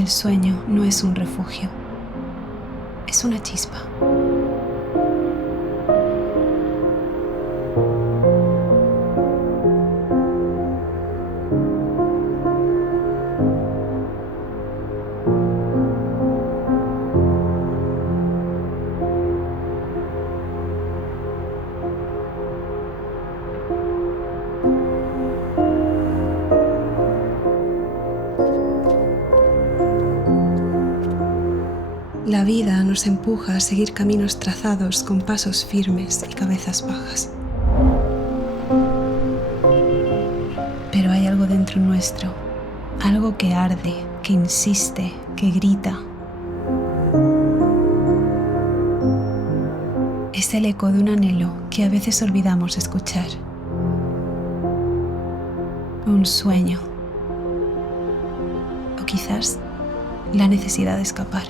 El sueño no es un refugio, es una chispa. La vida nos empuja a seguir caminos trazados con pasos firmes y cabezas bajas. Pero hay algo dentro nuestro, algo que arde, que insiste, que grita. Es el eco de un anhelo que a veces olvidamos escuchar. Un sueño. O quizás la necesidad de escapar.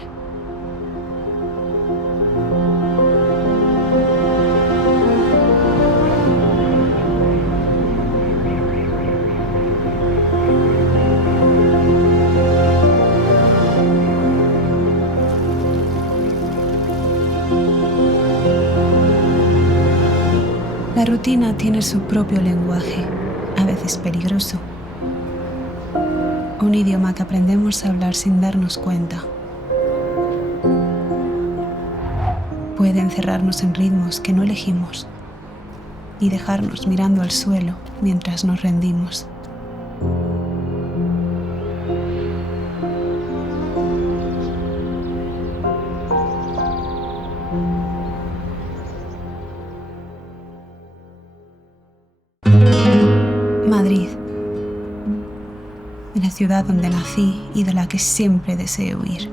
La rutina tiene su propio lenguaje, a veces peligroso. Un idioma que aprendemos a hablar sin darnos cuenta. Puede encerrarnos en ritmos que no elegimos y dejarnos mirando al suelo mientras nos rendimos. Madrid, la ciudad donde nací y de la que siempre deseé huir.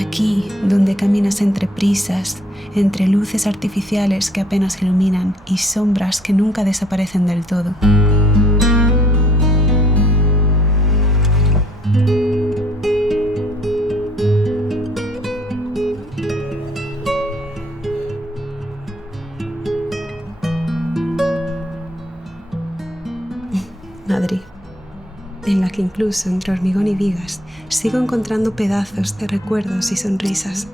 Aquí, donde caminas entre prisas, entre luces artificiales que apenas iluminan y sombras que nunca desaparecen del todo. Madrid, en la que incluso entre hormigón y vigas sigo encontrando pedazos de recuerdos y sonrisas.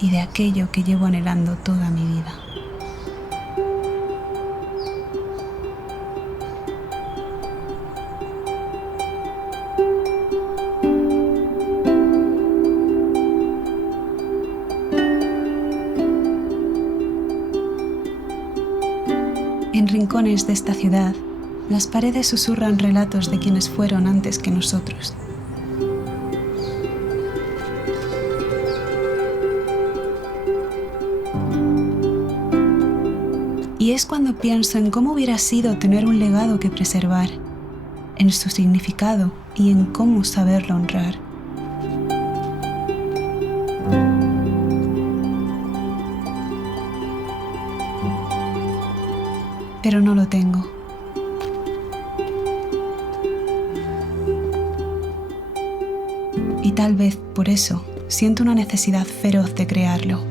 Y de aquello que llevo anhelando toda mi vida. En rincones de esta ciudad, las paredes susurran relatos de quienes fueron antes que nosotros. Y es cuando pienso en cómo hubiera sido tener un legado que preservar, en su significado y en cómo saberlo honrar. Pero no lo tengo. Y tal vez por eso siento una necesidad feroz de crearlo.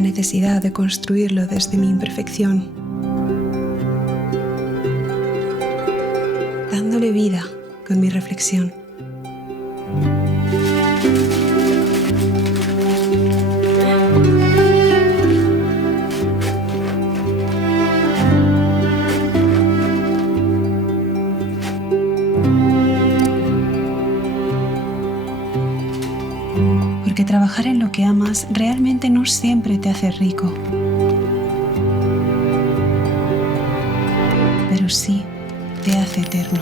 Necesidad de construirlo desde mi imperfección, dándole vida con mi reflexión. porque trabajar en lo que amas realmente no siempre te hace rico, pero sí te hace eterno.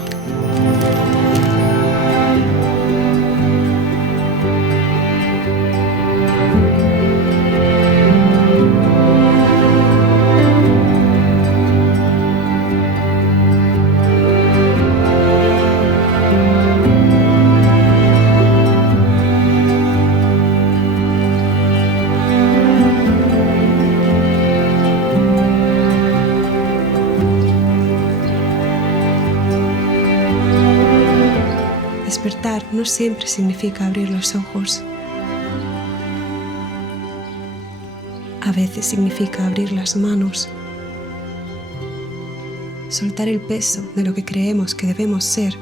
Despertar no siempre significa abrir los ojos. A veces significa abrir las manos, soltar el peso de lo que creemos que debemos ser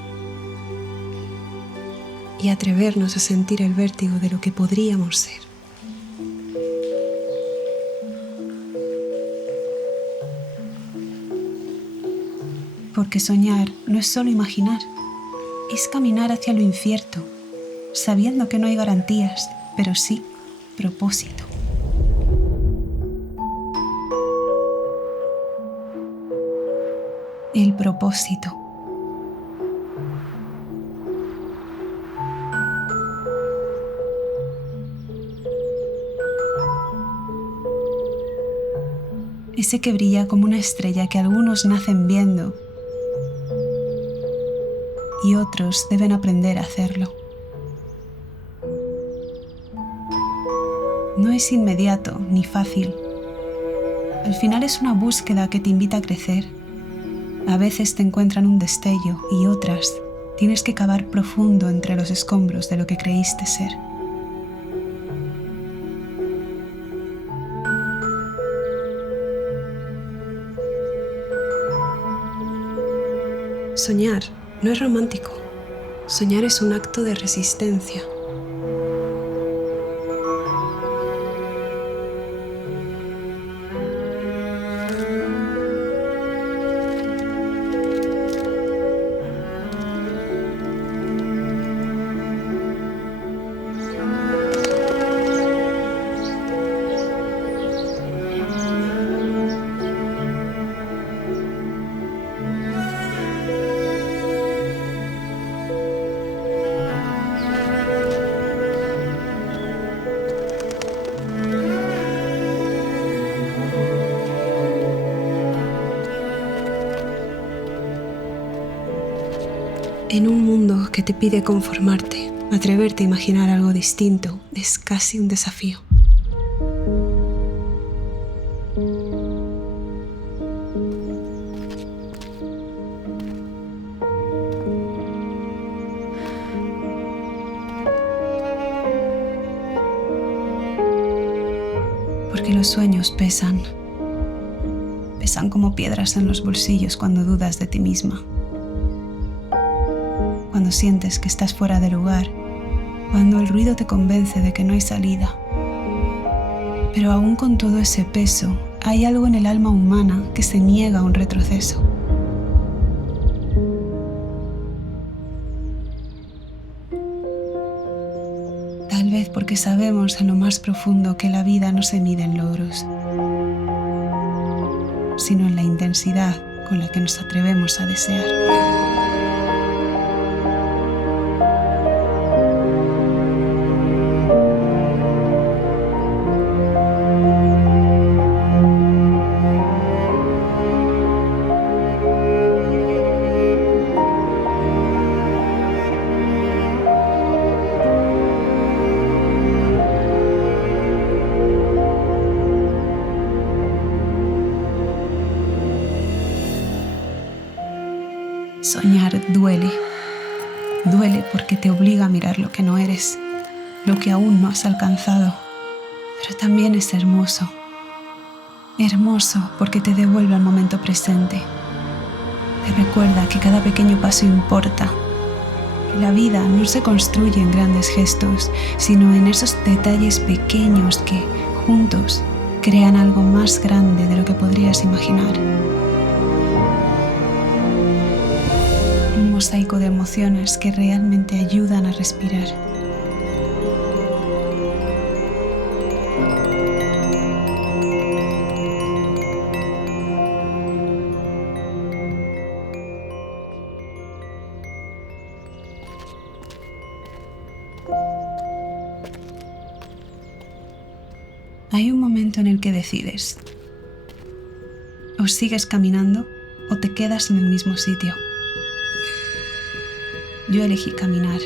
y atrevernos a sentir el vértigo de lo que podríamos ser. Porque soñar no es solo imaginar. Es caminar hacia lo incierto, sabiendo que no hay garantías, pero sí propósito. El propósito. Ese que brilla como una estrella que algunos nacen viendo y otros deben aprender a hacerlo. No es inmediato ni fácil. Al final es una búsqueda que te invita a crecer. A veces te encuentran un destello y otras tienes que cavar profundo entre los escombros de lo que creíste ser. Soñar no es romántico. Soñar es un acto de resistencia. En un mundo que te pide conformarte, atreverte a imaginar algo distinto es casi un desafío. Porque los sueños pesan. Pesan como piedras en los bolsillos cuando dudas de ti misma. Cuando sientes que estás fuera de lugar, cuando el ruido te convence de que no hay salida. Pero aún con todo ese peso, hay algo en el alma humana que se niega a un retroceso. Tal vez porque sabemos en lo más profundo que la vida no se mide en logros, sino en la intensidad con la que nos atrevemos a desear. Soñar duele. Duele porque te obliga a mirar lo que no eres, lo que aún no has alcanzado. Pero también es hermoso. Hermoso porque te devuelve al momento presente. Te recuerda que cada pequeño paso importa. Que la vida no se construye en grandes gestos, sino en esos detalles pequeños que, juntos, crean algo más grande de lo que podrías imaginar. Un mosaico de emociones que realmente ayudan a respirar. Hay un momento en el que decides. O sigues caminando o te quedas en el mismo sitio. Yo elegí caminar.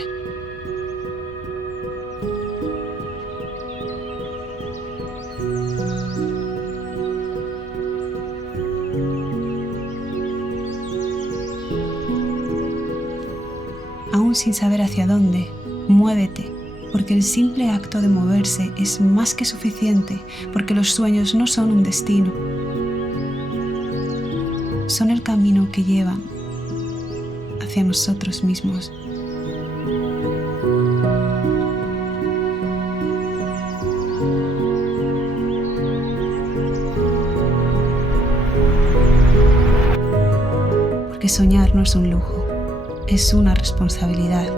Aún sin saber hacia dónde, muévete, porque el simple acto de moverse es más que suficiente, porque los sueños no son un destino, son el camino que llevan hacia nosotros mismos. Porque soñar no es un lujo, es una responsabilidad.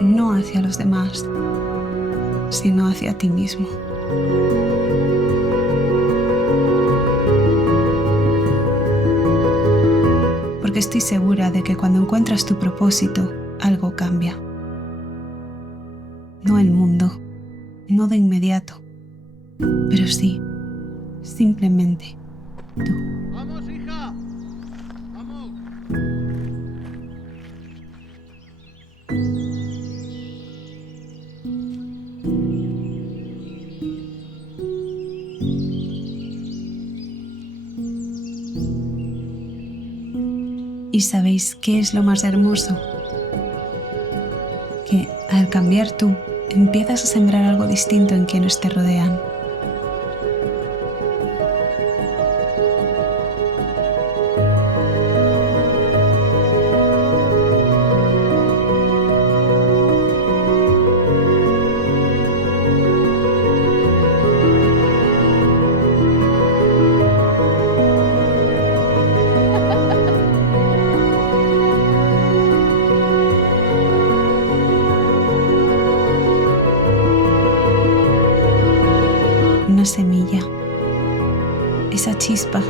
No hacia los demás, sino hacia ti mismo. Porque estoy segura de que cuando encuentras tu propósito, algo cambia. No el mundo, no de inmediato, pero sí, simplemente tú. ¡Vamos, hija! ¡Vamos! ¿Y sabéis qué es lo más hermoso? Que al cambiar tú, empiezas a sembrar algo distinto en quienes te rodean. Una semilla, esa chispa,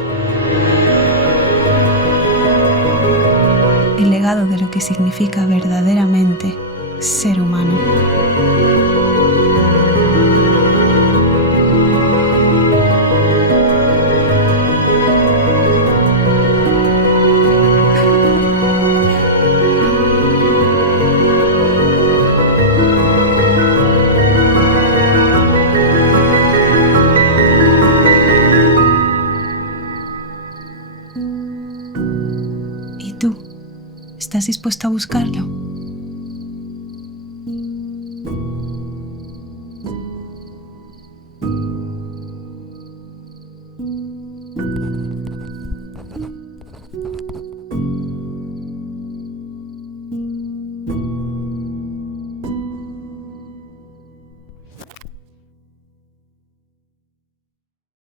el legado de lo que significa verdaderamente ser humano. ¿Y tú? ¿Estás dispuesto a buscarlo?